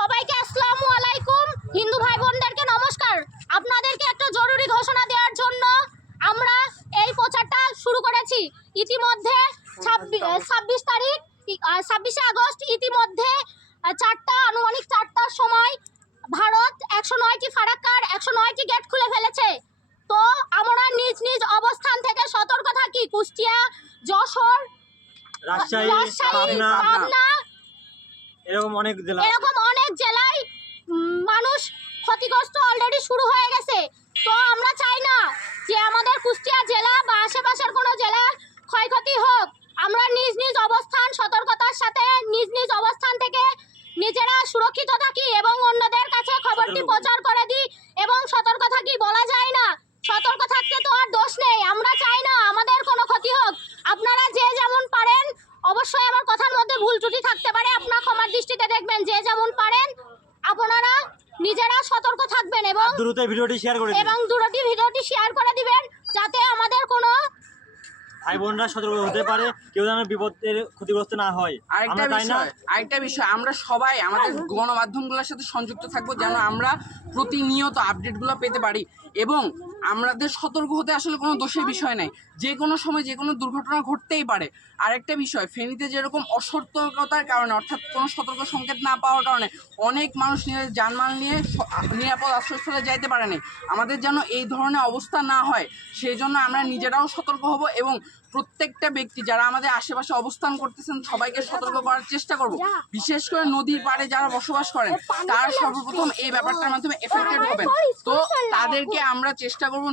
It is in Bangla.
সবাইকে আসসালামু আলাইকুম। হিন্দু ভাই বোনদেরকে নমস্কার। আপনাদেরকে একটা জরুরি ঘোষণা দেওয়ার জন্য আমরা এই প্রচারটা শুরু করেছি। ইতিমধ্যে 26 তারিখ 26শে আগস্ট ইতিমধ্যে আনুমানিক 4টার সময় ভারত 109টি ফারাক্কার 109টি গেট খুলে ফেলেছে। তো আমরা নিজ নিজ অবস্থান থেকে সতর্ক থাকি। কুষ্টিয়া, যশোর, রাজশাহী, পাবনা এরকম অনেক জেলায় মানুষ ক্ষতিগ্রস্ত অলরেডি শুরু হয়ে গেছে। তো আমরা চাই না যে আমাদের কুষ্টিয়া জেলা বা আশেপাশের কোনো জেলা ক্ষয়ক্ষতি হোক। আমরা নিজ নিজ অবস্থান সতর্কতার সাথে নিজ নিজ অবস্থান থেকে নিজেরা সুরক্ষিত থাকি এবং অন্যদের কাছে খবরটি প্রচার করে দিই এবং সতর্ক থাকি। বলা যায় না সতর্ক থাকতে তো আর দোষ নেই। আমরা চাই না আমাদের কোনো ক্ষতি হোক। আপনারা যে যেমন পারেন, অবশ্যই আমার কথার মধ্যে ভুল ত্রুটি থাকতে পারে, আপনারা ক্ষমার দৃষ্টিতে দেখবেন। যে যেমন পারেন আপনারা নিজেরা সতর্ক থাকবেন এবং দ্রুত ভিডিওটি শেয়ার করে দিবেন যাতে আমাদের কোনো ভাই বোনরা সতর্ক হতে পারে, কেউ যেন বিপদের ক্ষতিগ্রস্ত না হয়। আরেকটা বিষয় আমরা সবাই আমাদের গণমাধ্যমগুলোর সাথে সংযুক্ত থাকবো যেন আমরা প্রতিনিয়ত আপডেটগুলো পেতে পারি এবং আমাদের সতর্ক হতে আসলে কোনো দোষের বিষয় নাই। যে কোনো সময় যে কোনো দুর্ঘটনা ঘটতেই পারে। আরেকটা বিষয়, ফেনীতে যেরকম অসতর্কতার কারণে অর্থাৎ কোনো সতর্ক সংকেত না পাওয়ার কারণে অনেক মানুষ নিজের জানমাল নিয়ে নিরাপদ আশ্রয়স্থলে যাইতে পারেনি। আমাদের যেন এই ধরনের অবস্থা না হয় সেই জন্য আমরা নিজেরাও সতর্ক হব এবং প্রত্যেকটা ব্যক্তি যারা আমাদের আশেপাশে অবস্থান করতেছেন সবাইকে সতর্ক করার চেষ্টা করব। বিশেষ করে নদীর পাড়ে যারা বসবাস করেন তারা সর্বপ্রথম এই ব্যাপারটার মাধ্যমে এফেক্টেড হবেন। তো তাদেরকে আমরা চেষ্টা করব